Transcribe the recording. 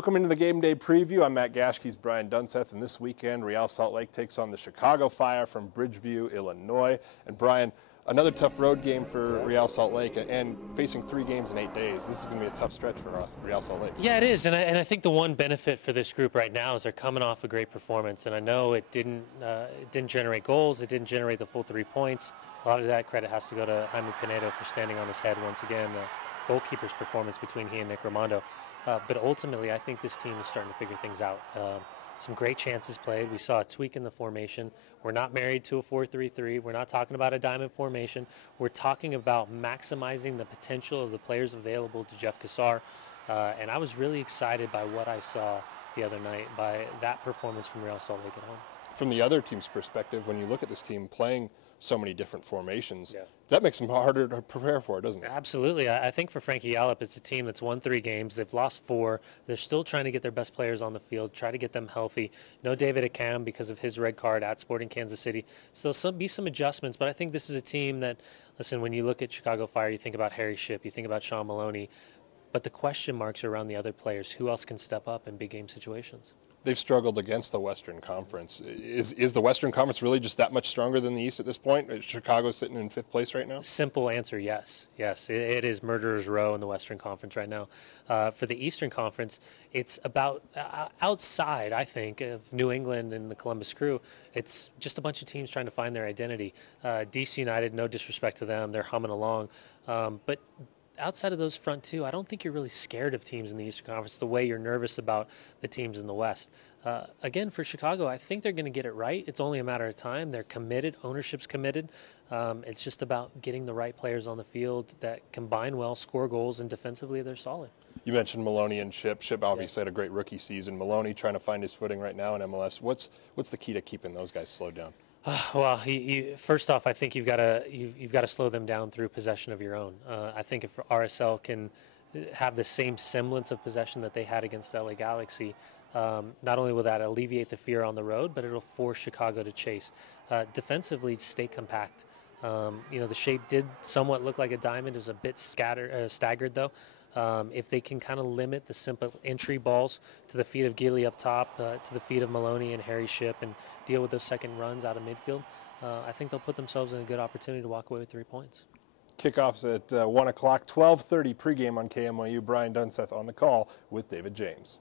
Welcome into the Game Day preview. I'm Matt Gashke's Brian Dunseth, and this weekend Real Salt Lake takes on the Chicago Fire from Bridgeview, Illinois. And Brian, another tough road game for Real Salt Lake, and facing 3 games in 8 days. This is going to be a tough stretch for Real Salt Lake. Yeah, it is, and I think the one benefit for this group right now is they're coming off a great performance, and I know it didn't generate goals, it didn't generate the full 3 points. A lot of that credit has to go to Jaime Pinedo for standing on his head once again. Goalkeeper's performance between he and Nick Romando. But ultimately, I think this team is starting to figure things out. Some great chances played. We saw a tweak in the formation. We're not married to a 4-3-3. We're not talking about a diamond formation. We're talking about maximizing the potential of the players available to Jeff Cassar. And I was really excited by what I saw the other night, by that performance from Real Salt Lake at home. From the other team's perspective, when you look at this team playing so many different formations, that makes them harder to prepare for, doesn't it? Absolutely. I think for Frankie Yallop, it's a team that's won 3 games. They've lost 4. They're still trying to get their best players on the field, try to get them healthy. No David Akam because of his red card at Sporting Kansas City. So there'll be some adjustments, but I think this is a team that, listen, when you look at Chicago Fire, you think about Harry Shipp, you think about Sean Maloney, but the question marks are around the other players. Who else can step up in big game situations? They've struggled against the Western Conference. Is the Western Conference really just that much stronger than the East at this point? Chicago's sitting in 5th place right now? Simple answer, yes. Yes, it is murderer's row in the Western Conference right now. For the Eastern Conference, it's about outside, I think, of New England and the Columbus Crew. It's just a bunch of teams trying to find their identity. DC United, no disrespect to them, they're humming along. But outside of those front 2, I don't think you're really scared of teams in the Eastern Conference the way you're nervous about the teams in the West. Again, for Chicago, I think they're going to get it right. It's only a matter of time. They're committed. Ownership's committed. It's just about getting the right players on the field that combine well, score goals, and defensively they're solid. You mentioned Maloney and Shipp. Shipp obviously had a great rookie season. Maloney trying to find his footing right now in MLS. What's the key to keeping those guys slowed down? Well, first off, I think you've got to slow them down through possession of your own. I think if RSL can have the same semblance of possession that they had against LA Galaxy, not only will that alleviate the fear on the road, but it'll force Chicago to chase. Defensively, stay compact. The shape did somewhat look like a diamond. It was a bit staggered, though. If they can kind of limit the simple entry balls to the feet of Gili up top, to the feet of Maloney and Harry Shipp, and deal with those second runs out of midfield, I think they'll put themselves in a good opportunity to walk away with 3 points. Kickoffs at 1 o'clock, 12:30 pregame on KMOU. Brian Dunseth on the call with David James.